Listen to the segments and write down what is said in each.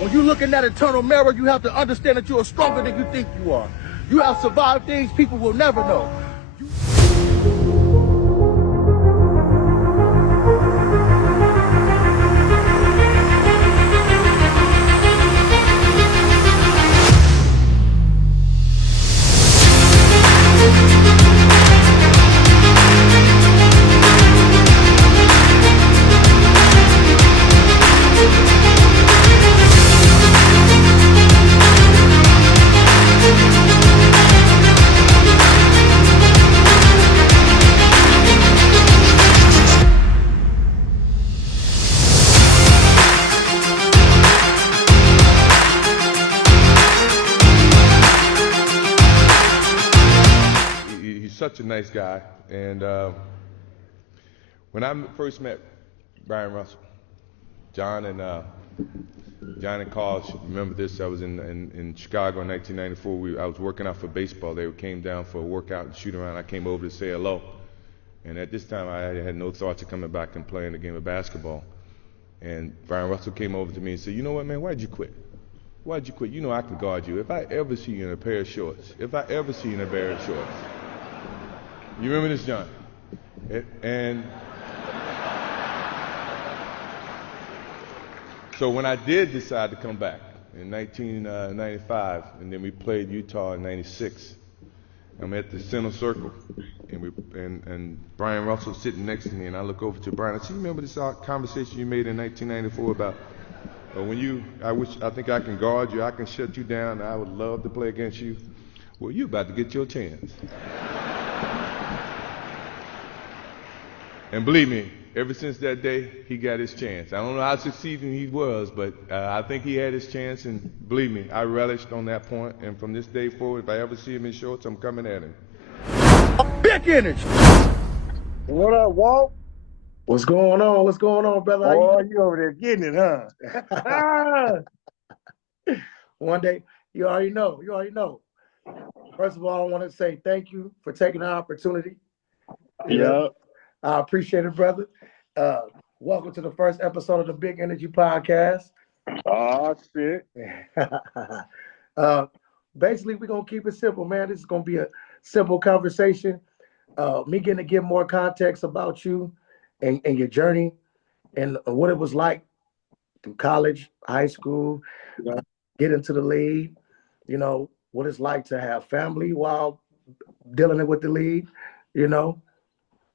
When you look in that internal mirror, you have to understand that you are stronger than you think you are. You have survived things people will never know. He's such a nice guy. And when I first met Bryon Russell, John and Carl should remember this. I was in Chicago in 1994. I was working out for baseball. They came down for a workout and shoot around. I came over to say hello. And at this time, I had no thoughts of coming back and playing a game of basketball. And Bryon Russell came over to me and said, "You know what, man? Why'd you quit? Why'd you quit? You know I can guard you. If I ever see you in a pair of shorts, you remember this, John?" And so when I did decide to come back in 1995, and then we played Utah in '96, I'm at the center circle, and Bryon Russell sitting next to me, and I look over to Bryon. I said, "You remember this conversation you made in 1994 about I think I can guard you, I can shut you down, I would love to play against you. Well, you're about to get your chance." And believe me, ever since that day, he got his chance. I don't know how succeeding he was, but I think he had his chance, and believe me, I relished on that point. And from this day forward, if I ever see him in shorts, I'm coming at him. Big energy. What up, Walt? What's going on? What's going on, brother? Oh, you over there getting it, huh? One day, you already know. First of all, I want to say thank you for taking the opportunity. Yeah. I appreciate it, brother. Welcome to the first episode of the Big Energy Podcast. Oh, shit. Basically, we're going to keep it simple, man. This is going to be a simple conversation. Me getting to give more context about you and your journey and what it was like through college, high school, get into the league, what it's like to have family while dealing with the league,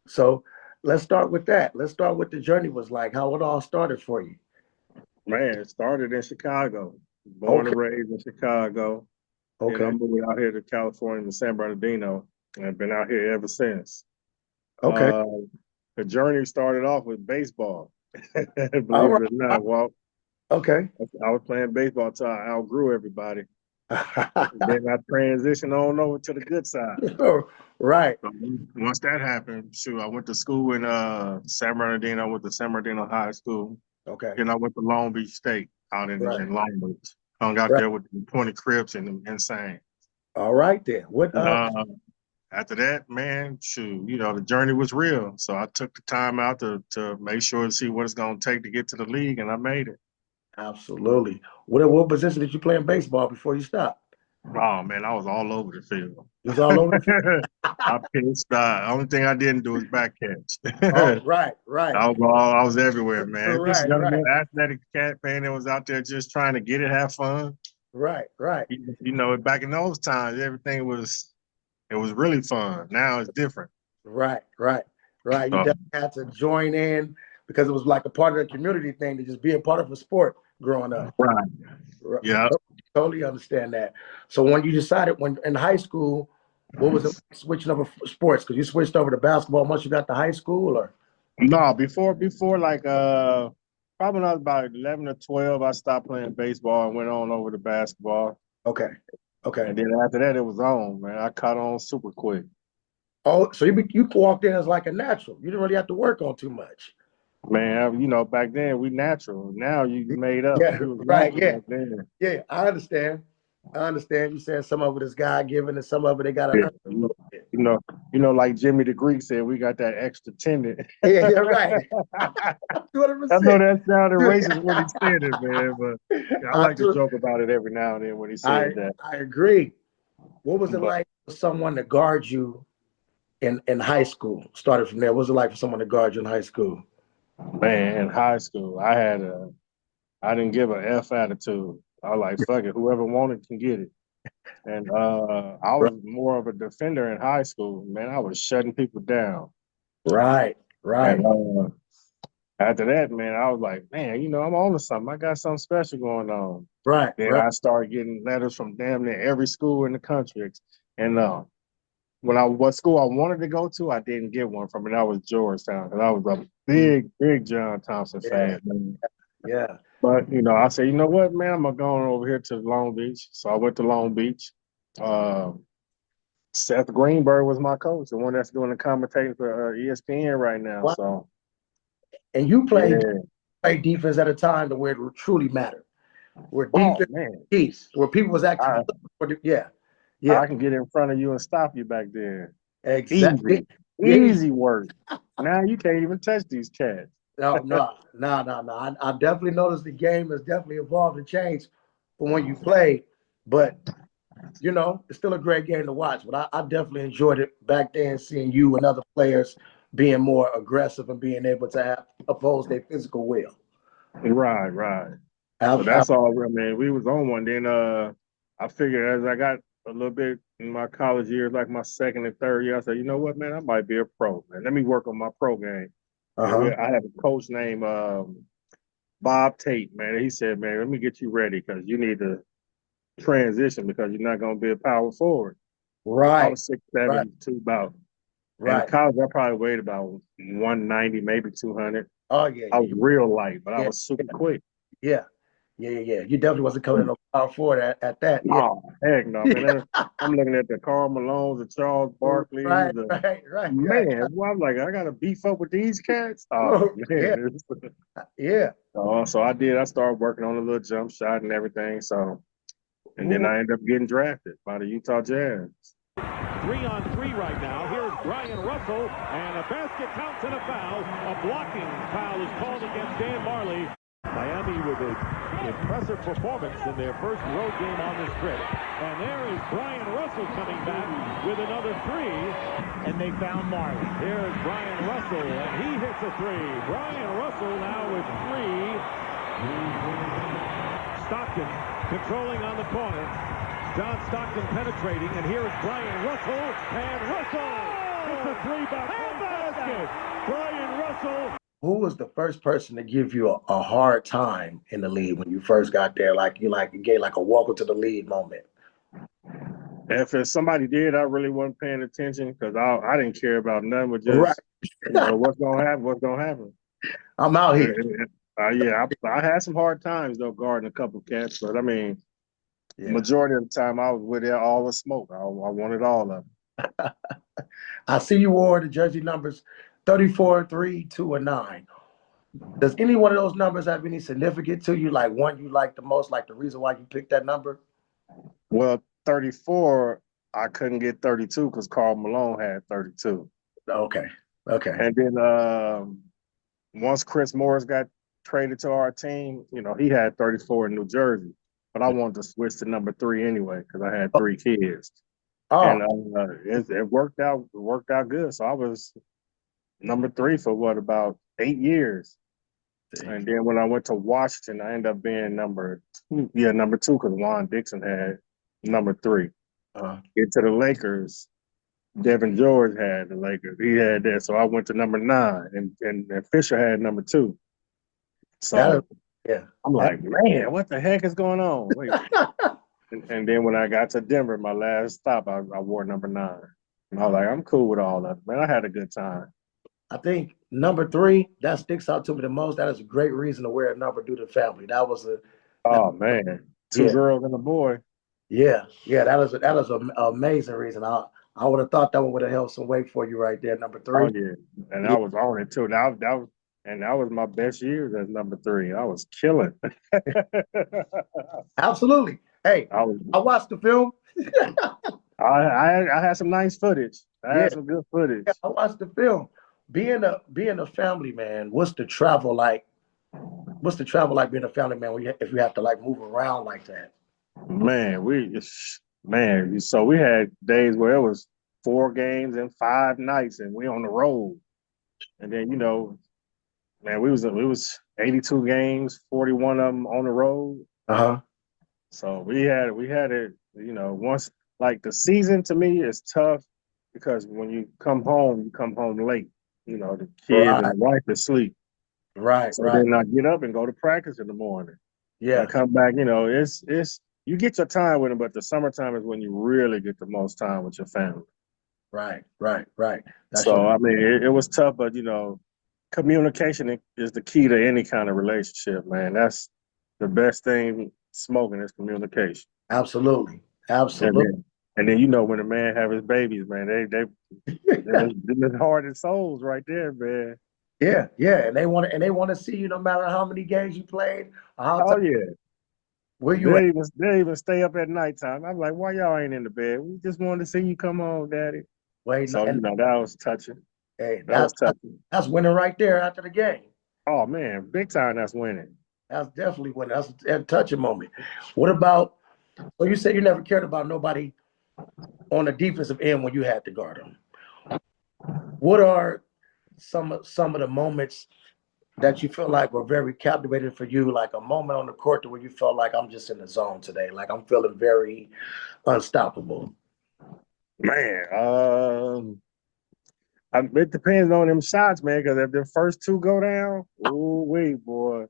So let's start with that. Let's start with the journey was like, how it all started for you. Man, it started in Chicago. Born and raised in Chicago. Okay. And I moved out here to California to San Bernardino, and I've been out here ever since. Okay. The journey started off with baseball. Believe it or not, Walt. Okay. I was playing baseball until I outgrew everybody. Then I transitioned on over to the good side. Right. So once that happened, I went to school in San Bernardino. I went to San Bernardino High School. Okay. Then I went to Long Beach State out in Long Beach. Hung out there with the 20 Crips and the Insane. All right then. After that, man, the journey was real. So I took the time out to make sure to see what it's gonna take to get to the league, and I made it. Absolutely. What position did you play in baseball before you stopped? Oh man, I was all over the field. You was all over the field? I pitched. Only thing I didn't do was back catch. Oh, right. I was everywhere, man. Right, Just young athletic cat fan that was out there just trying to get it, have fun. Right. Back in those times, everything was really fun. Now it's different. Right. You definitely had to join in because it was like a part of the community thing to just be a part of a sport growing up. Right. Yeah. Totally understand that. So when you decided when in high school, what was it switching over sports? Because you switched over to basketball once you got to high school, or? No, before like probably when I was about 11 or 12, I stopped playing baseball and went on over to basketball. Okay. And then after that, it was on, man. I caught on super quick. Oh, so you walked in as like a natural. You didn't really have to work on too much. Man, back then we natural. Now you made up. Yeah, right. Yeah. Yeah, I understand. You said some of it is God given and some of it they got to earn a little bit. Like Jimmy the Greek said, we got that extra tendon. Yeah, yeah, right. I 200%. know that sounded racist when he said it, man, but I like to do- joke about it every now and then when he said that. I agree. What was it But like for someone to guard you in high school? Started from there. What was it like for someone to guard you in high school? man, in high school, I didn't give a F attitude. I was like, fuck it, whoever wanted can get it. And I was more of a defender in high school. Man, I was shutting people down. Right, right, And after that, man, I was like, man, I'm on to something. I got something special going on. right, Then right. I started getting letters from damn near every school in the country. And what school I wanted to go to, I didn't get one from it. That was Georgetown. And I was a big, big John Thompson Yeah, fan, man. yeah. But I said, you know what, man, I'm gonna go on over here to Long Beach. So I went to Long Beach. Seth Greenberg was my coach, the one that's doing the commentating for ESPN right now. Wow. So And you yeah. played defense at a time to where it truly mattered. Where Oh defense man, piece, where people was actually I, looking for yeah. Yeah. I can get in front of you and stop you back there. Exactly. Yeah. Easy work. Now you can't even touch these cats. No. I definitely noticed the game has definitely evolved and changed from when you played, but it's still a great game to watch. But I definitely enjoyed it back then, seeing you and other players being more aggressive and being able to oppose their physical will. Right. So that's all, man. We was on one. Then I figured as I got a little bit in my college years, like my second and third year, I said, you know what, man, I might be a pro, man. Let me work on my pro game. I had a coach named Bob Tate, man. He said, man, let me get you ready because you need to transition because you're not going to be a power forward. I Right. was 6'7", about. Right. In college, I probably weighed about 190, maybe 200. Oh yeah. I was real light, but I was super quick. Yeah. You definitely wasn't coming in no power forward at that. Yeah. Oh, heck no, man. I'm looking at the Karl Malones, the Charles Barkley's. Right. Man, well, I'm like, I got to beef up with these cats? Oh, man. Yeah. So I did. I started working on a little jump shot and everything. So, and then I ended up getting drafted by the Utah Jazz. 3-on-3 right now. Here's Bryon Russell, and a basket counts and a foul. A blocking foul is called against Dan Marley. Miami with an impressive performance in their first road game on this trip. And there is Bryon Russell coming back with another three. And they found Marley. Here's Bryon Russell, and he hits a three. Bryon Russell now with three. Stockton controlling on the corner. John Stockton penetrating, and here is Bryon Russell, and Russell hits a three by basket. Bryon Russell. Who was the first person to give you a hard time in the league when you first got there? You gave like a welcome to the league moment. If somebody did, I really wasn't paying attention because I didn't care about nothing but just what's gonna happen. I'm out here. I had some hard times though guarding a couple cats, but I mean, majority of the time I was with it all the smoke. I wanted all of it. I see you wore the jersey numbers 34, 3, 2, and 9. Does any one of those numbers have any significance to you? Like one you like the most, like the reason why you picked that number? Well, 34, I couldn't get 32 because Karl Malone had 32. Okay. And then once Chris Morris got traded to our team, he had 34 in New Jersey. But I wanted to switch to number 3 anyway because I had 3 kids. Oh. And it worked out. It worked out good. So I was number 3 for about 8 years. And then when I went to Washington, I ended up being number 2 because Juan Dixon had number 3. Get to the Lakers, Devin George had the Lakers. He had that. So I went to number 9, and Fisher had number 2. So I'm like, man, what the heck is going on? Wait. and then when I got to Denver, my last stop, I wore number 9. And I was like, I'm cool with all that. Man, I had a good time. I think number 3, that sticks out to me the most. That is a great reason to wear a number due to family. That was man. 2 girls and a boy. Yeah, that is an amazing reason. I would have thought that one would have held some weight for you right there, number 3. Oh yeah, and I was on it too. That was my best years as number 3. I was killing. Absolutely. Hey, I watched the film. I had some nice footage. I Yeah, had some good footage. yeah, I watched the film. Being a family man, what's the travel like? What's the travel like being a family man when if you have to like move around like that? Man, so we had days where it was 4 games and 5 nights, and we on the road. And then man, we was 82 games, 41 of them on the road. Uh-huh. So we had it. Once like the season to me is tough because when you come home late. The kids and Right, the wife is asleep. right, So right. then I get up and go to practice in the morning. I Yeah, come back, it's you get your time with them, but the summertime is when you really get the most time with your family. right, right, right. That's So your I mean, it was tough, but communication is the key to any kind of relationship, man. That's the best thing smoking is communication. absolutely, And absolutely. then when a man have his babies, man, them is heart and souls right there, man. Yeah, yeah, and they want to see you no matter how many games you played or how Oh time yeah. where you at. They even stay up at nighttime. I'm like, why y'all ain't in the bed? We just wanted to see you come home, daddy. Waiting, So, and that was touching. hey, That was touching. that's winning right there after the game. Oh man, big time that's winning. That's definitely winning. That's a touching moment. What about? So you said you never cared about nobody on the defensive end when you had to guard them. What are some of the moments that you feel like were very captivating for you, like a moment on the court where you felt like I'm just in the zone today, like I'm feeling very unstoppable? Man, it depends on them shots, man, because if the first two go down, oh wait, boy,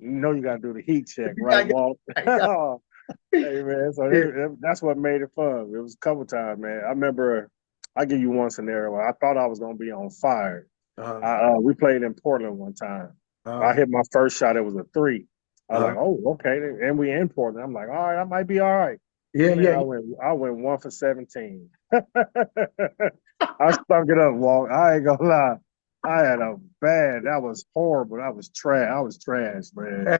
you gotta do the heat check, You right, gotta get Walt? right. Hey man, so that's what made it fun. It was a couple times, man. I remember I give you one scenario where I thought I was gonna be on fire. Uh-huh. We played in Portland one time. Uh-huh. I hit my first shot. It was a three. I was Uh-huh. like, oh, okay. And we in Portland. I'm like, all right, I might be all right. Yeah, Man, yeah, I went 1 for 17. I stunk it up, Walt. I ain't gonna lie. I had that was horrible. I was trash. I was trash, man. yeah.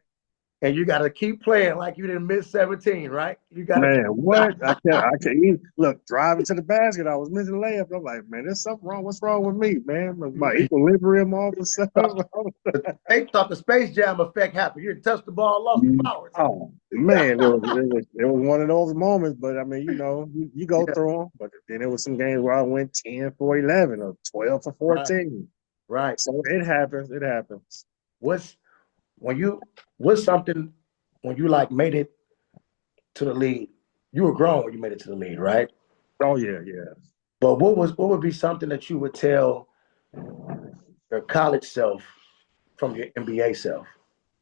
And you got to keep playing like you didn't miss 17, right? You got to keep. Man, what? I can't even look driving to the basket. I was missing layup. I'm like, man, there's something wrong. What's wrong with me, man? My equilibrium all of a sudden. They thought the Space Jam effect happened. You touched the ball, lost the power. Oh man, it was one of those moments. But I mean, you go Yeah, through them. But then there was some games where I went 10 for 11 or 12 for right, 14. right. So it happens. It happens. What's when you what's something when you like made it to the league? You were grown when you made it to the league, right? Oh yeah, yeah. But what would be something that you would tell your college self from your NBA self,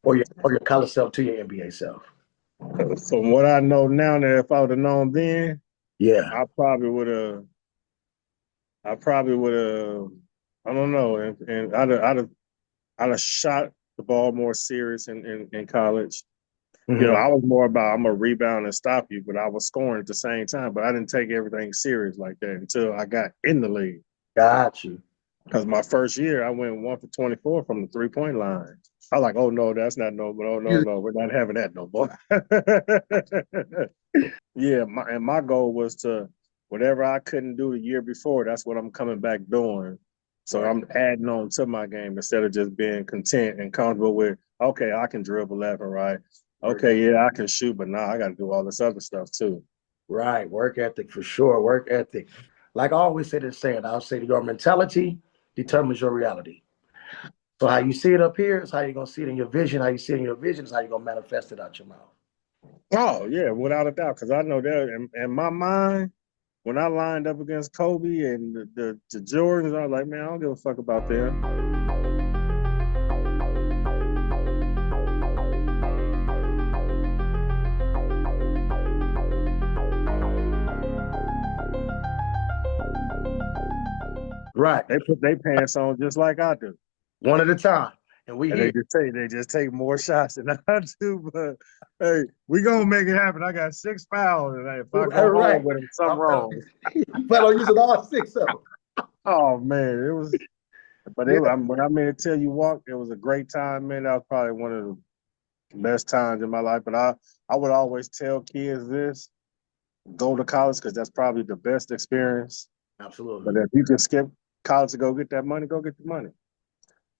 or your college self to your NBA self? From what I know now, that if I would have known then, Yeah. I probably would have. I probably would have. I don't know, and I'd have shot the ball more serious in college. Hmm. I was more about I'm a rebound and stop you, but I was scoring at the same time. But I didn't take everything serious like that until I got in the league. Got you. Because my first year, I went 1 for 24 from the 3-point line. I was like, oh no, that's not no, but oh no, You- no, we're not having that no more. Yeah, my goal was to whatever I couldn't do the year before, that's what I'm coming back doing. So Right. I'm adding on to my game instead of just being content and comfortable with, okay, I can dribble left and right. Okay, yeah, I can shoot, but now I got to do all this other stuff too. Right. Work ethic for sure. Work ethic. Like I always say this saying, I'll say your mentality determines your reality. So how you see it up here is how you're gonna see it in your vision. How you see it in your vision is how you're gonna manifest it out your mouth. Oh yeah, without a doubt, because I know that in my mind, when I lined up against Kobe and the Jordans, I was like, man, I don't give a fuck about them. Right. They put their pants on just like I do. One at a time. And we And here. they just take more shots than I do. But hey, we gonna make it happen. I got 6 fouls, and if I All go right. home with them, something I'm telling wrong. you, you plan on using all six of them. Oh man, it was. But Yeah. when I made it tell you walk, it was a great time, man. That was probably one of the best times in my life. But I would always tell kids this: go to college because that's probably the best experience. Absolutely. But if you can skip college to go get that money, go get the money.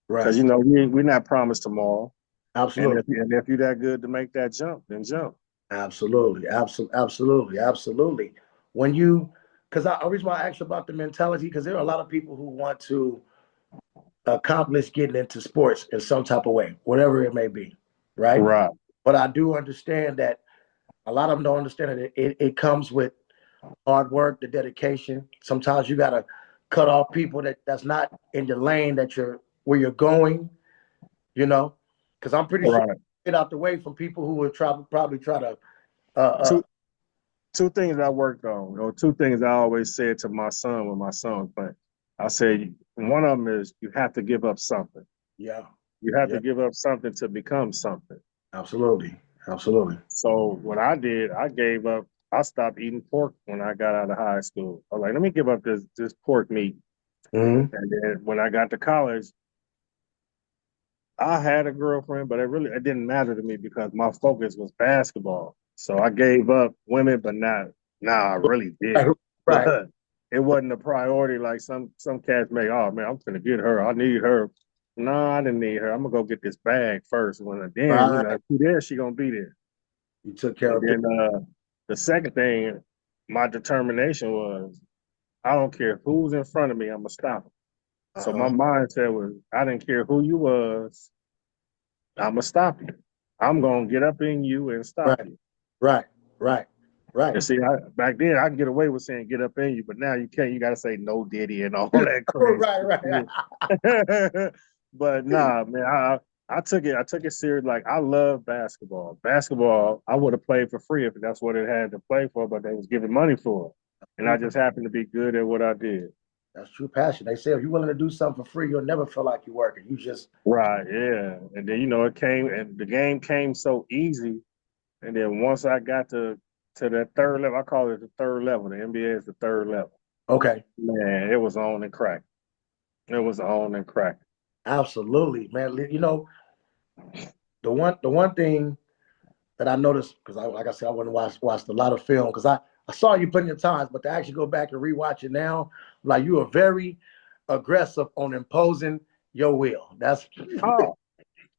Right. Because we're not promised tomorrow. Absolutely. And if you're that good to make that jump, then jump. Absolutely. Absolutely. Absolutely. When you, because I reason why I asked you about the mentality, because there are a lot of people who want to accomplish getting into sports in some type of way, whatever it may be, right? Right. But I do understand that a lot of them don't understand that it comes with hard work, the dedication. Sometimes you got to cut off people that's not in the lane that where you're going, because I'm pretty sure Right. get out the way from people who would probably try to. Uh, Two things I worked on, or two things I always said to my son when my son was playing. I said, one of them is you have to give up something. yeah, You have yeah, to give up something to become something. absolutely, absolutely. So what I did, I gave up. I stopped eating pork when I got out of high school. I was like, let me give up this pork meat. Mm-hmm. And then when I got to college, I had a girlfriend, but it didn't matter to me because my focus was basketball. So I gave up women, but not now I really did. Right, But it wasn't a priority like some cats make. Oh man, I'm gonna get her. I need her. No, I didn't need her. I'm gonna go get this bag first. When then right. if she there, she gonna be there. You took care And of it. then the second thing, my determination was I don't care who's in front of me, I'm gonna stop them. So my mindset was I didn't care who you was, I'm gonna stop you. I'm gonna get up in you and stop Right, you. right, right, right. And see, back then I can get away with saying get up in you, but now you can't. You got to say no, Diddy, and all that crazy. Right. But nah, man, I took it serious. Like I love basketball. Basketball, I would have played for free if that's what it had to play for, but they was giving money for it, and I just happened to be good at what I did. That's true passion. They say if you're willing to do something for free, you'll never feel like you're working. You just Right, yeah. And then it came, and the game came so easy. And then once I got to that third level, I call it the third level. The NBA is the third level. okay. Man, it was on and crack. It was on and crack. Absolutely, man. The one thing that I noticed, because like I said, I wouldn't watched a lot of film because I saw you plenty of times, but to actually go back and rewatch it now, like you are very aggressive on imposing your will. That's Oh,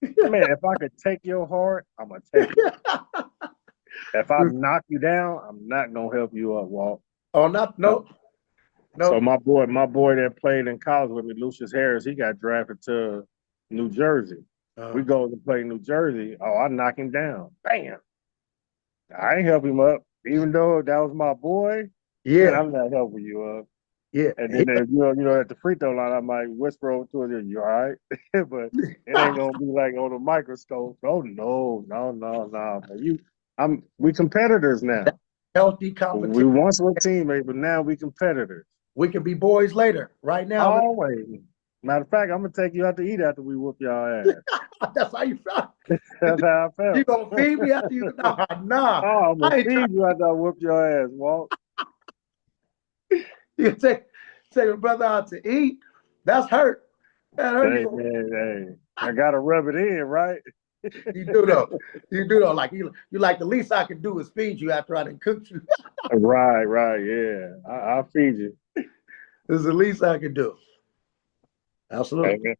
man, if I could take your heart, I'm gonna take it. If I knock you down, I'm not gonna help you up, Walt. Oh, not no, So no. my boy that played in college with me, Lucius Harris, he got drafted to New Jersey. We go to play New Jersey. Oh, I knock him down. Bam. I ain't help him up, even though that was my boy. Man, Yeah, I'm not helping you up. yeah. And then if at the free throw line, I might whisper over to her, "You all right?" But it ain't gonna be like on a microscope. Oh no. We competitors now. Healthy We competition. once were teammates, but now we competitors. We can be boys later. Right now, Always. Matter of fact, I'm gonna take you out to eat after we whoop y'all ass. that's how you felt. That's how I You felt. gonna feed me after you? Nah. Oh, I'm gonna I ain't feed you after I whoop your ass, Walt. You take your brother out to eat. That's hurt. That hurt. Hey, man, hey. I gotta rub it in, right? You do though. You do though. Like you like the least I can do is feed you after I done cooked you. Right, yeah. I'll feed you. This is the least I can do. Absolutely. Hey,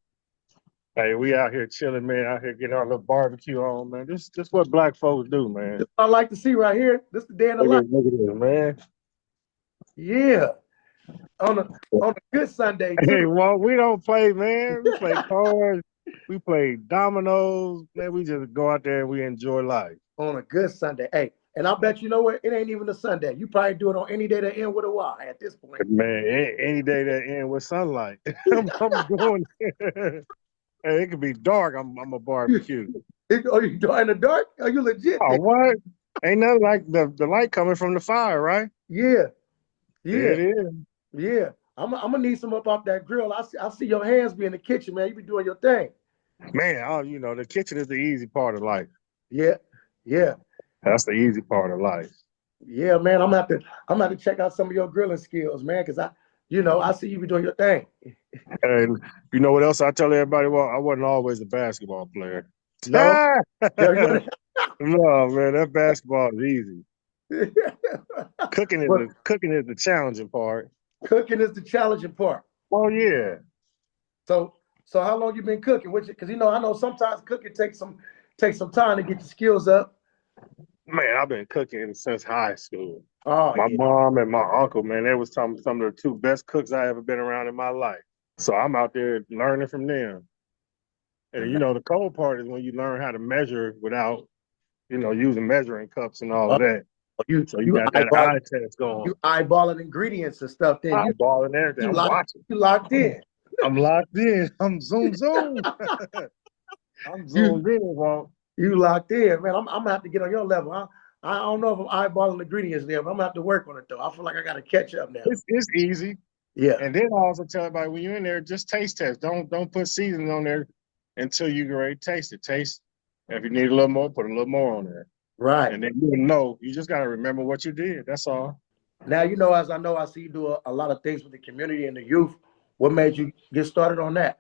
hey, we out here chilling, man. Out here getting our little barbecue on, man. This what black folks do, man. This is what I like to see right here. This is the day in the life. Look at this, man. Yeah. On a good Sunday Hey, too. well, we don't play, man. We play cards. We play dominoes. Man, we just go out there and we enjoy life. On a good Sunday. Hey, and I bet you know what? It ain't even a Sunday. You probably do it on any day that end with a Y at this point. Man, any day that end with sunlight, I'm doing it. Hey, it could be dark. I'm a barbecue. Are you doing in the dark? Are you legit? Oh, what? Ain't nothing like the light coming from the fire, right? Yeah. There Yeah. it is. Yeah. I'm gonna need some up off that grill. I see your hands be in the kitchen, man. You be doing your thing. Man, the kitchen is the easy part of life. Yeah. Yeah. That's the easy part of life. Yeah, man. I'm gonna have to check out some of your grilling skills, man, because I see you be doing your thing. And you know what else I tell everybody? Well, I wasn't always a basketball player. No. No, man, that basketball is easy. Cooking is But the challenging part. cooking is the challenging part. Well, yeah. So how long you been cooking? Because I know sometimes cooking takes some time to get your skills up. Man, I've been cooking since high school. Oh My yeah. mom and my uncle, man, they was some of the two best cooks I ever been around in my life. So I'm out there learning from them. And the cold part is when you learn how to measure without, using measuring cups and all Oh, of that. you So you you got that eyeball eye test going. you eyeballing ingredients and stuff. Then Eyeballing everything. I'm watching. you locked in. I'm locked in. I'm zoom. I'm You zoomed in, Walt. you locked in, man. I'm gonna have to get on your level. I don't know if I'm eyeballing ingredients there, but I'm gonna have to work on it though. I feel like I gotta catch up now. It's easy. Yeah. And then I also tell everybody when you're in there, just taste test. Don't put seasoning on there until you get ready to taste it. Taste. If you need a little more, put a little more on there. Right. And then you'll know. You just gotta remember what you did. That's all. Now as I see you do a lot of things with the community and the youth. What made you get started on that?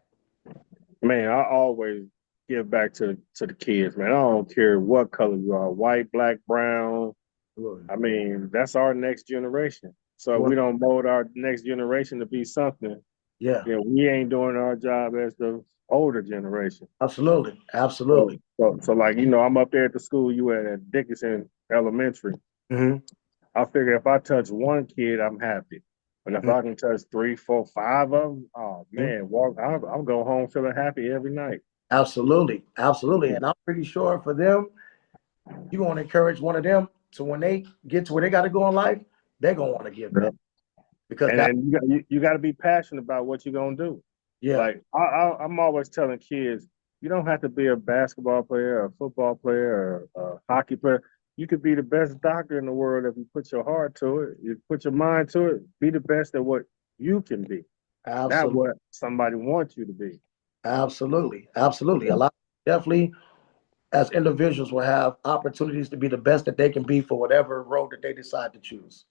Man, I always give back to the kids, man. I don't care what color you are, white, black, brown. I mean, that's our next generation. So if we don't mold our next generation to be something, Yeah. we ain't doing our job as the older generation. Absolutely. Absolutely. So like, I'm up there at the school you at Dickinson Elementary. Mm-hmm. I figure if I touch one kid, I'm happy. But if I can touch 3, 4, 5 of them, oh man, I'll go home feeling happy every night. Absolutely. Absolutely. And I'm pretty sure for them, you want to encourage one of them to when they get to where they got to go in life, they're gonna want to give back. Because and you got to be passionate about what you're gonna do. Yeah. Like I'm always telling kids, you don't have to be a basketball player, or a football player, or a hockey player. You could be the best doctor in the world if you put your heart to it. You put your mind to it. Be the best at what you can be, not what somebody wants you to be. Absolutely. Absolutely. A lot definitely as individuals will have opportunities to be the best that they can be for whatever road that they decide to choose.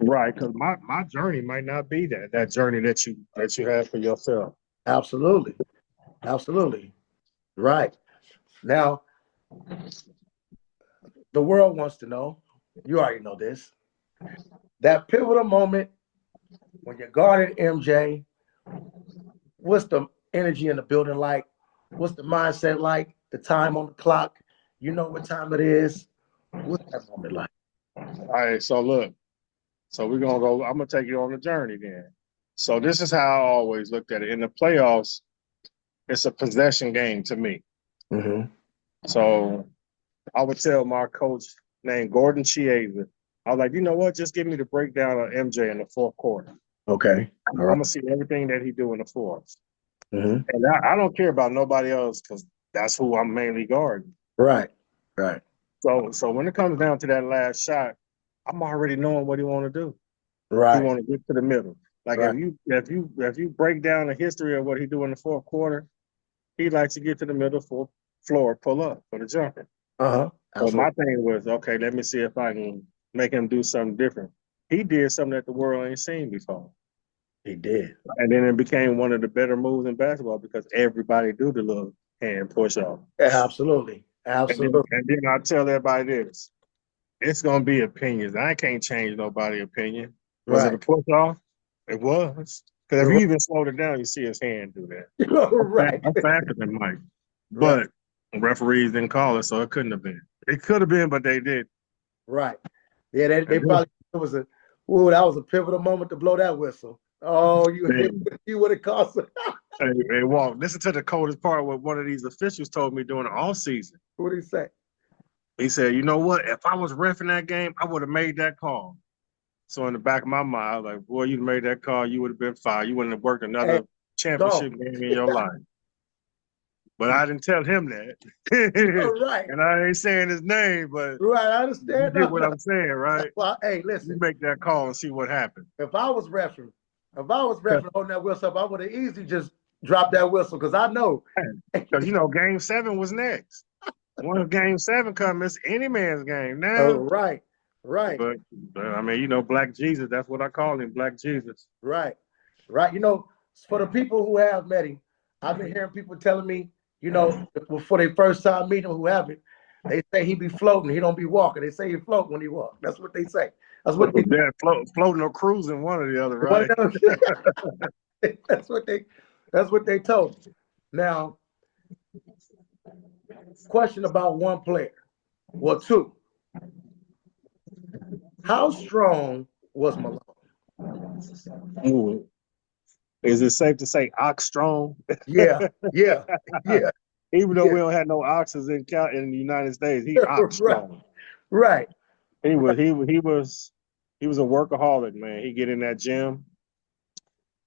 Right, because my journey might not be that journey that you have for yourself. Absolutely. Absolutely. Right. Now, the world wants to know, you already know this, that pivotal moment when you're guarding MJ, what's the energy in the building like? What's the mindset like? The time on the clock? You know what time it is? What's that moment like? All right, so look. So we're gonna go, I'm gonna take you on the journey then. So this is how I always looked at it. In the playoffs, it's a possession game to me. Mm-hmm. So I would tell my coach named Gordon Chiesa, I was like, you know what? Just give me the breakdown of MJ in the fourth quarter. Okay. All right. I'm gonna see everything that he do in the fourth. Mm-hmm. And I don't care about nobody else because that's who I'm mainly guarding. Right. Right. So when it comes down to that last shot, I'm already knowing what he want to do. Right. He want to get to the middle. Like right. if you break down the history of what he do in the fourth quarter, he likes to get to the middle floor, pull up for the jumper. Uh-huh. So my thing was, okay, let me see if I can make him do something different. He did something that the world ain't seen before. He did. And then it became one of the better moves in basketball because everybody do the little hand push off. Absolutely. Absolutely. And then I tell everybody this. It's gonna be opinions. I can't change nobody's opinion. Was it a push off? It was. Because if you even slowed it down, you see his hand do that. Right. I'm faster than Mike. But referees didn't call it, so it couldn't have been. It could have been, but they did. Right. Yeah, they probably that was a pivotal moment to blow that whistle. Oh, you would have cost it. Hey, Walt, listen to the coldest part what one of these officials told me during the off season. What did he say? He said, you know what? If I was reffing that game, I would have made that call. So in the back of my mind, I was like, boy, you made that call, you would have been fired. You wouldn't have worked another championship game in your life. But I didn't tell him that. Right. And I ain't saying his name, but right, I understand. You get what I'm saying, right? Well, hey, listen. You make that call and see what happens. If I was refereeing holding that whistle up, I would have easily just dropped that whistle because I know. Because Game 7 was next. Once Game 7 comes, it's any man's game now. Oh, right. But I mean, Black Jesus, that's what I call him, Black Jesus. Right. For the people who have met him, I've been hearing people telling me, for their first time meeting him who haven't, They say he be floating, he don't be walking. They say he float when he walk. That's what they say. That's what they Yeah, floating or cruising, one or the other, right? that's what they told me. Now, question about one player. Well, two. How strong was Malone? Ooh. Is it safe to say ox strong? Yeah, yeah, yeah, Even though yeah. we don't have no oxes in the United States, he ox Right, strong. right, He was a workaholic, man. He get in that gym.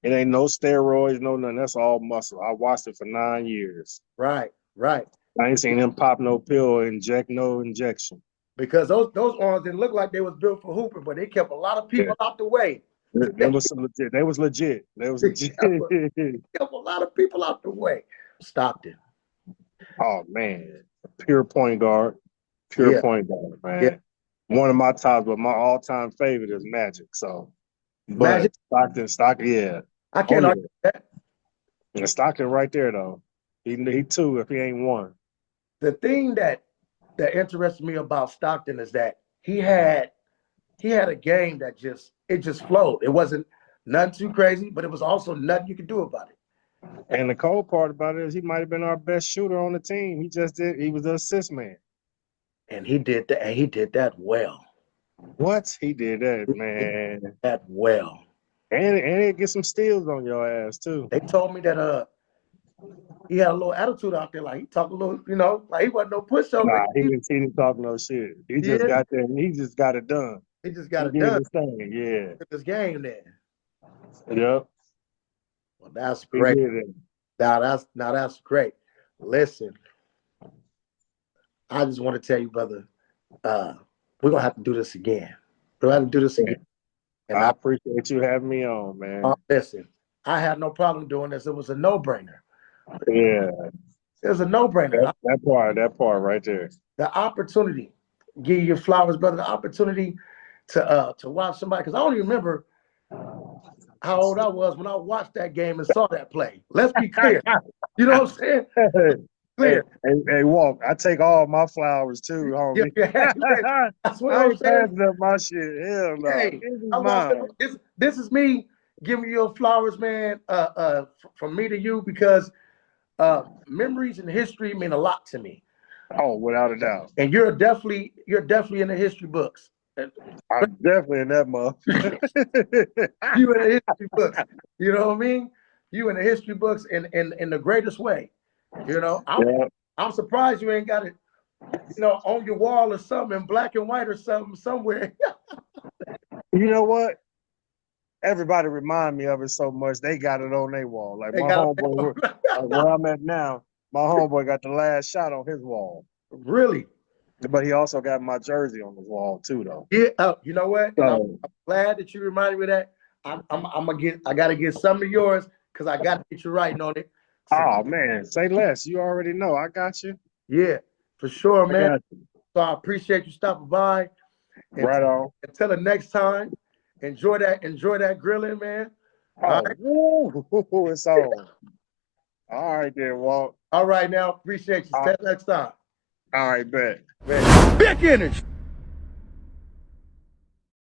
It ain't no steroids, no nothing. That's all muscle. I watched it for 9 years. right, right. I ain't seen him pop no pill or inject no injection. Because those arms didn't look like they was built for hooping, but they kept a lot of people out the way. They was legit. They was legit. They was legit. Kept a lot of people out the way. Stockton. Oh man, pure point guard. Pure Yeah, point guard, man. yeah. One of my tops, but my all-time favorite is Magic. So, but Magic. Stockton, yeah. I can't argue that. And Stockton right there though. He two if he ain't one. The thing that interests me about Stockton is that he had a game that just flowed. It wasn't nothing too crazy, but it was also nothing you could do about it. And the cold part about it is he might have been our best shooter on the team. He was the assist man. And he did that. And he did that well. What? He did that, man. That well. And he get some steals on your ass too. They told me that he had a little attitude out there, like he talked a little, like he wasn't no pushover. Nah, he didn't talk no shit. He just got there and he just got it done. He just got it did done. his thing, yeah. With this game there. Yep. Well, that's great. Now that's great. Listen, I just want to tell you, brother, we're gonna have to do this again. We're gonna have to do this again. And I appreciate you having me on, man. Listen, I had no problem doing this. It was a no-brainer. Yeah. It was a no-brainer. That part right there. The opportunity, give you your flowers, brother. The opportunity to watch somebody, because I don't even remember how old I was when I watched that game and saw that play. Let's be clear. You know what I'm saying? Clear. Hey, Walk, I take all my flowers too, homie. That's what I'm saying. Passing up my shit. Hell no. Hey, this is me giving you your flowers, man. From me to you, because memories and history mean a lot to me. Oh, without a doubt. And you're definitely in the history books. I'm definitely in that mother. You in the history books. You know what I mean? You in the history books in the greatest way. I'm surprised you ain't got it, on your wall or something, in black and white or something somewhere. You know what? Everybody remind me of it so much. They got it on their wall. Like my homeboy, where I'm at now, my homeboy got the last shot on his wall. Really? But he also got my jersey on his wall too, though. Yeah. You know what? I'm glad that you reminded me of that. I gotta get some of yours, because I gotta get you writing on it. Oh man, say less. You already know. I got you. Yeah, for sure, man. So I appreciate you stopping by. Right on. Until the next time, enjoy that grilling, man. Oh, right. It's on. All right, then, Walt. All right, now appreciate you. Till next time. All right, bet. Big energy.